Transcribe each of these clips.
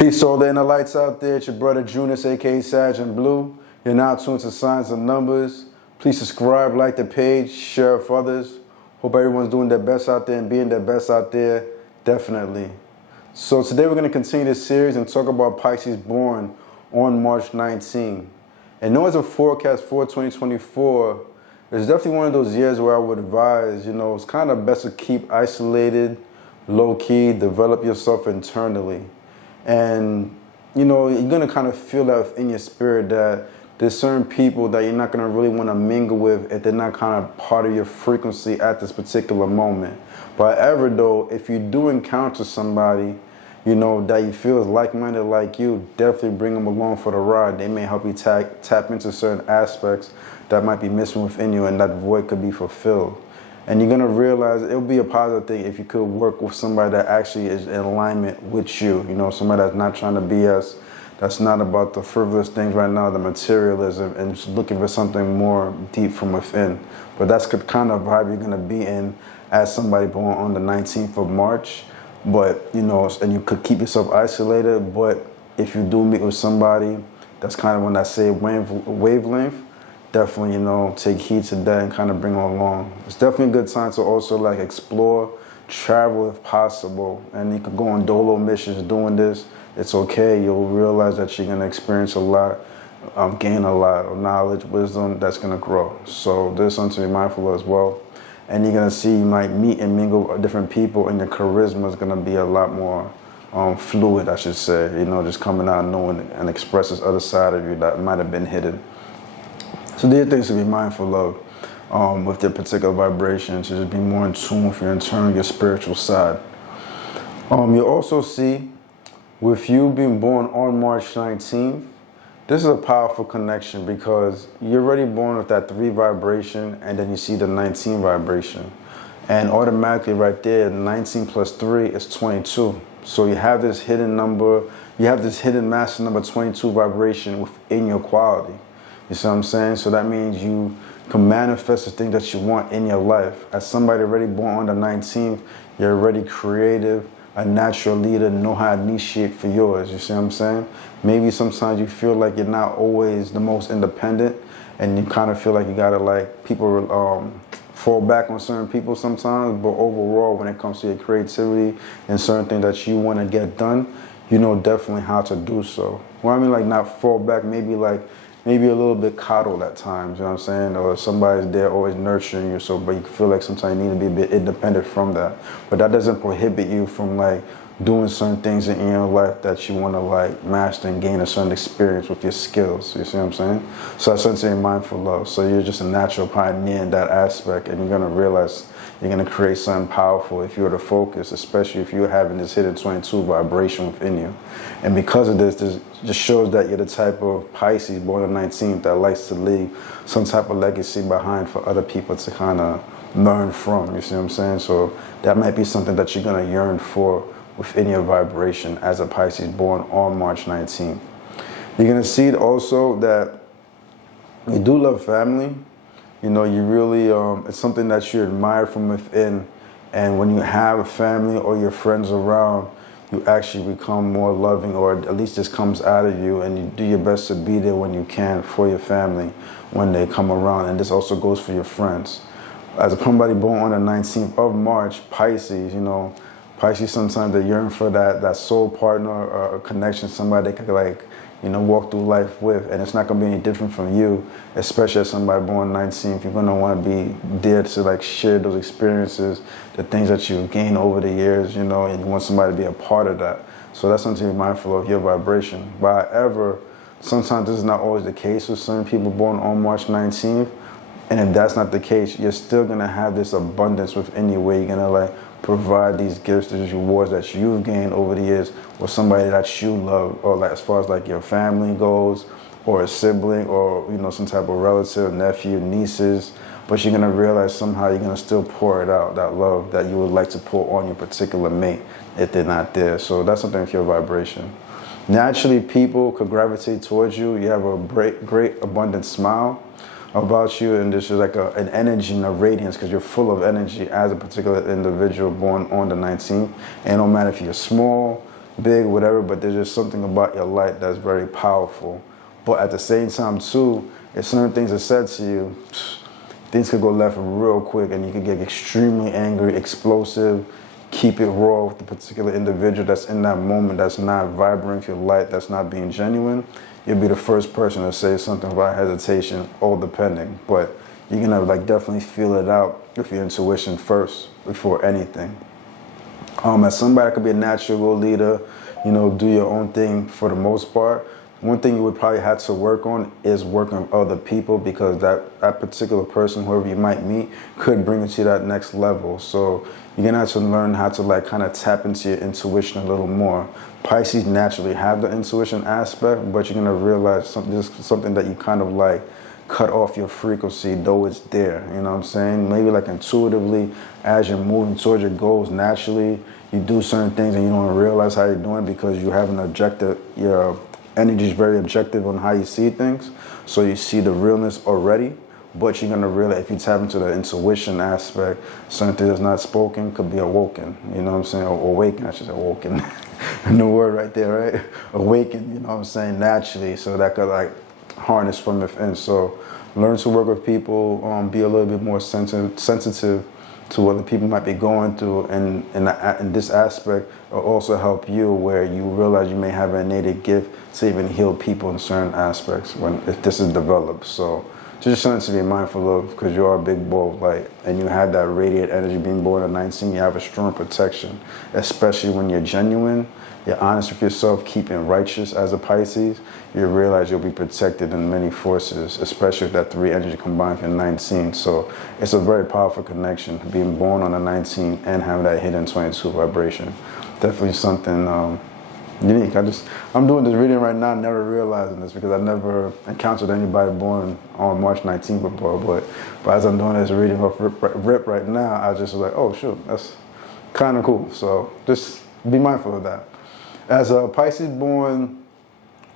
Peace to all the inner lights out there. It's your brother Junus, aka Sag and Blue. You're now tuned to Signs and Numbers. Please subscribe, like the page, share with others. Hope everyone's doing their best out there and being their best out there. Definitely. So today we're going to continue this series and talk about Pisces born on March 19. And knowing as a forecast for 2024, it's definitely one of those years where I would advise, it's kind of best to keep isolated, low-key, develop yourself internally. And, you're going to kind of feel that in your spirit that there's certain people that you're not going to really want to mingle with if they're not kind of part of your frequency at this particular moment. But however, though, if you do encounter somebody, that you feel is like-minded like you, definitely bring them along for the ride. They may help you tap into certain aspects that might be missing within you, and that void could be fulfilled. And you're going to realize it'll be a positive thing if you could work with somebody that actually is in alignment with you. Somebody that's not trying to BS, that's not about the frivolous things right now, the materialism, and just looking for something more deep from within. But that's the kind of vibe you're going to be in as somebody born on the 19th of March. But, and you could keep yourself isolated. But if you do meet with somebody that's kind of on that same wavelength, definitely, take heed to that and kind of bring them along. It's definitely a good time to also explore, travel if possible. And you could go on dolo missions doing this. It's okay. You'll realize that you're going to experience a lot, gain a lot of knowledge, wisdom that's going to grow. So there's something to be mindful of as well. And you're going to see, you might meet and mingle with different people, and your charisma is going to be a lot more fluid, I should say. Just coming out and knowing and express this other side of you that might have been hidden. So there are things to be mindful of with their particular vibrations, to just be more in tune with your internal, your spiritual side. You'll also see, with you being born on March 19th, this is a powerful connection because you're already born with that 3 vibration, and then you see the 19 vibration. And automatically right there, 19 plus 3 is 22. So you have this hidden number, you have this hidden master number 22 vibration within your quality. You see what I'm saying? So that means you can manifest the thing that you want in your life. As somebody already born on the 19th, you're already creative, a natural leader, know how to initiate for yours. You see what I'm saying? Maybe sometimes you feel like you're not always the most independent, and you kind of feel like you gotta people fall back on certain people sometimes. But overall, when it comes to your creativity and certain things that you want to get done, you know definitely how to do so. Well, I mean, not fall back, maybe a little bit coddled at times, you know what I'm saying? Or somebody's there always nurturing you, but you feel like sometimes you need to be a bit independent from that. But that doesn't prohibit you from doing certain things in your life that you want to master and gain a certain experience with your skills. You see what I'm saying? So that's something to be mindful of. So you're just a natural pioneer in that aspect, and you're going to realize you're going to create something powerful if you were to focus, especially if you're having this hidden 22 vibration within you. And because of this just shows that you're the type of Pisces born on the 19th that likes to leave some type of legacy behind for other people to kind of learn from. You see what I'm saying? So that might be something that you're going to yearn for within your vibration as a Pisces born on March 19th. You're going to see also that you do love family. You really, it's something that you admire from within. And when you have a family or your friends around, you actually become more loving, or at least this comes out of you, and you do your best to be there when you can for your family when they come around. And this also goes for your friends. As somebody born on the 19th of March, Pisces, Pisces sometimes they yearn for that soul partner or a connection, somebody they could walk through life with. And it's not going to be any different from you, especially as somebody born 19th. You're going to want to be there to share those experiences, the things that you've gained over the years, and you want somebody to be a part of that. So that's something to be mindful of, your vibration. But however, sometimes this is not always the case with certain people born on March 19th. And if that's not the case, you're still going to have this abundance within you where you're going to provide these gifts, these rewards that you've gained over the years with somebody that you love, or as far as your family goes, or a sibling, or some type of relative, nephew, nieces. But you're going to realize somehow you're going to still pour it out, that love that you would like to pour on your particular mate if they're not there. So that's something with your vibration. Naturally, people could gravitate towards you. You have a great abundant smile about you, and this is an energy and a radiance because you're full of energy as a particular individual born on the 19th. And no matter if you're small, big, whatever, but there's just something about your light that's very powerful. But at the same time, too, if certain things are said to you, things could go left real quick and you could get extremely angry, explosive, keep it raw with the particular individual that's in that moment, that's not vibrating with your light, that's not being genuine. You'll be the first person to say something without hesitation, all depending. But you're gonna like definitely feel it out with your intuition first before anything. As somebody that could be a natural leader, you know, do your own thing for the most part. One thing you would probably have to work on is working with other people, because that particular person, whoever you might meet, could bring you to that next level. So you're gonna have to learn how to like kind of tap into your intuition a little more. Pisces naturally have the intuition aspect, but you're gonna realize something that you kind of like cut off your frequency, though it's there. You know what I'm saying? Maybe like intuitively, as you're moving towards your goals, naturally you do certain things and you don't realize how you're doing because you have an objective. Your energy is very objective on how you see things, so you see the realness already. But you're gonna realize if you tap into the intuition aspect, something that's not spoken could be awoken. You know what I'm saying? Or awaken, I should say awoken. The word right there, right? Awaken. You know what I'm saying? Naturally, so that could like harness from within. So learn to work with people, be a little bit more sensitive to what the people might be going through, and in this aspect will also help you, where you realize you may have an innate gift to even heal people in certain aspects if this is developed. So just something to be mindful of, because you are a big ball of light and you have that radiant energy. Being born at 19, you have a strong protection, especially when you're genuine, you're honest with yourself, keeping righteous as a Pisces. You realize you'll be protected in many forces, especially with that 3 energy combined in 19. So it's a very powerful connection, being born on a 19 and having that hidden 22 vibration. Definitely something unique. I'm doing this reading right now, never realizing this, because I never encountered anybody born on March 19th before. But as I'm doing this reading off rip right now, I just was like, oh shoot, that's kind of cool. So just be mindful of that. As a Pisces born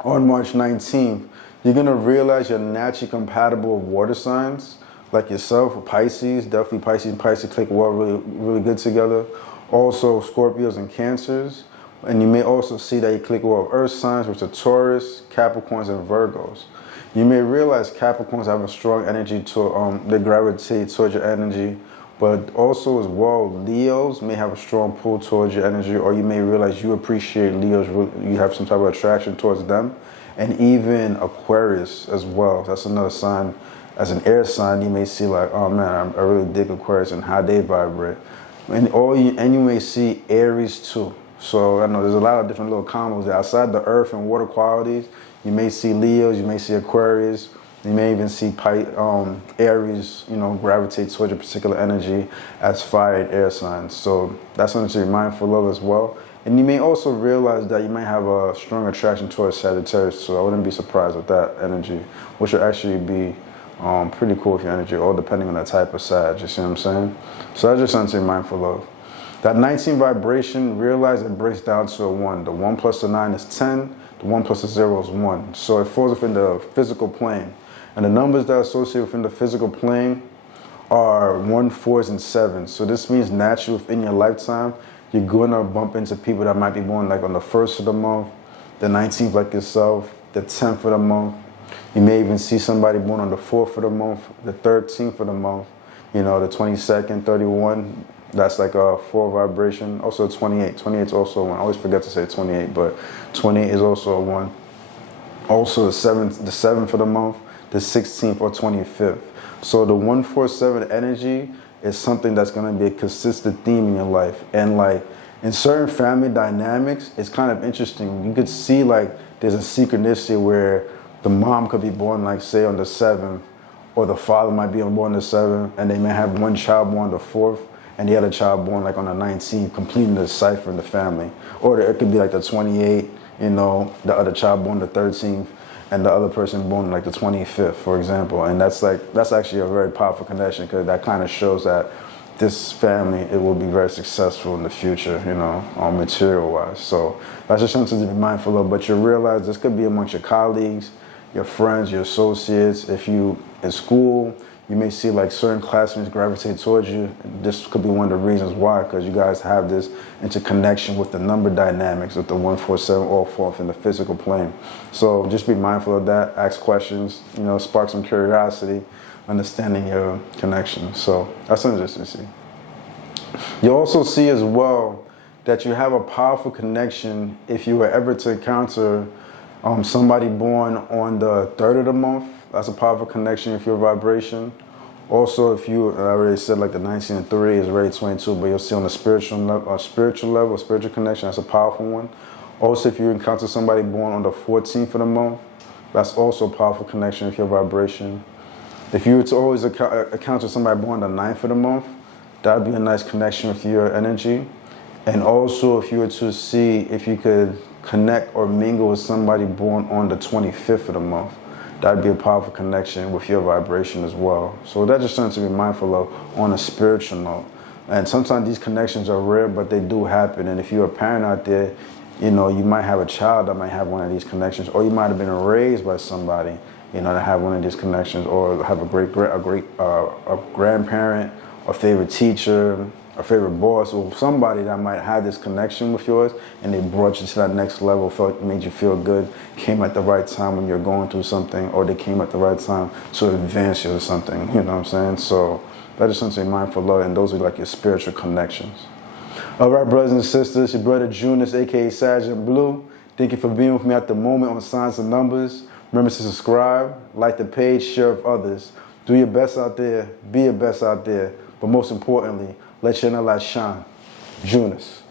on March 19th, you're gonna realize you're naturally compatible with water signs like yourself. Pisces, definitely Pisces and Pisces click well, really good together. Also Scorpios and Cancers. And you may also see that you click well with earth signs, which are Taurus, Capricorns, and Virgos. You may realize Capricorns have a strong energy to they gravitate towards your energy, but also as well, Leos may have a strong pull towards your energy, or you may realize you appreciate Leos, you have some type of attraction towards them, and even Aquarius as well. That's another sign. As an air sign, you may see like, oh man, I really dig Aquarius and how they vibrate. And you may see Aries too. So I know there's a lot of different little combos there. Outside the earth and water qualities, you may see Leos, you may see Aquarius, you may even see Aries, you know, gravitate towards a particular energy as fire and air signs. So that's something to be mindful of as well. And you may also realize that you might have a strong attraction towards Sagittarius, so I wouldn't be surprised with that energy, which would actually be pretty cool with your energy, all depending on the type of Sag, you see what I'm saying? So that's just something to be mindful of. That 19 vibration, realize it breaks down to a 1. The 1 plus the 9 is 10. The 1 plus the 0 is 1. So it falls within the physical plane. And the numbers that are associated within the physical plane are 1, 4s, and 7s. So this means naturally within your lifetime, you're going to bump into people that might be born like on the 1st of the month, the 19th like yourself, the 10th of the month. You may even see somebody born on the 4th of the month, the 13th of the month, you know, the 22nd, 31. That's like a 4 vibration. Also 28. 28 is also a 1. I always forget to say 28, but 28 is also a 1. Also the 7th of the month, the 16th or 25th. So the 147 energy is something that's going to be a consistent theme in your life. And like in certain family dynamics, it's kind of interesting. You could see like there's a synchronicity where the mom could be born like say on the 7th, or the father might be born on the 7th, and they may have one child born on the 4th, and the other child born like on the 19th, completing the cipher in the family. Or it could be like the 28th, you know, the other child born the 13th, and the other person born like the 25th, for example. And that's actually a very powerful connection, because that kind of shows that this family, it will be very successful in the future, you know, material-wise. So that's just something to be mindful of. But you realize this could be amongst your colleagues, your friends, your associates. If you in school, You may see like certain classmates gravitate towards you. This could be one of the reasons why, because you guys have this interconnection with the number dynamics with the 147 all fourth in the physical plane. So just be mindful of that. Ask questions, you know, spark some curiosity, understanding your connection. So that's interesting to see. You'll also see as well that you have a powerful connection if you were ever to encounter somebody born on the 3rd of the month. That's a powerful connection if your vibration. Also, if you, I already said like the 19 and 3 is already 22, but you'll see on the spiritual level, spiritual connection, that's a powerful one. Also, if you encounter somebody born on the 14th of the month, that's also a powerful connection with your vibration. If you were to always encounter somebody born on the 9th of the month, that would be a nice connection with your energy. And also, if you were to see if you could connect or mingle with somebody born on the 25th of the month, that would be a powerful connection with your vibration as well. So that's just something to be mindful of on a spiritual note. And sometimes these connections are rare, but they do happen. And if you're a parent out there, you know, you might have a child that might have one of these connections, or you might have been raised by somebody, you know, that have one of these connections, or have a grandparent, a favorite teacher, a favorite boss, or somebody that might have this connection with yours, and they brought you to that next level, made you feel good, came at the right time when you're going through something, or they came at the right time to advance you or something, you know what I'm saying? So that is something to be mindful of, and those are like your spiritual connections. All right, brothers and sisters, your brother Junus, aka Sergeant Blue. Thank you for being with me at the moment on Signs and Numbers. Remember to subscribe, like the page, share with others. Do your best out there, be your best out there, but most importantly, let your inner light shine. Junus.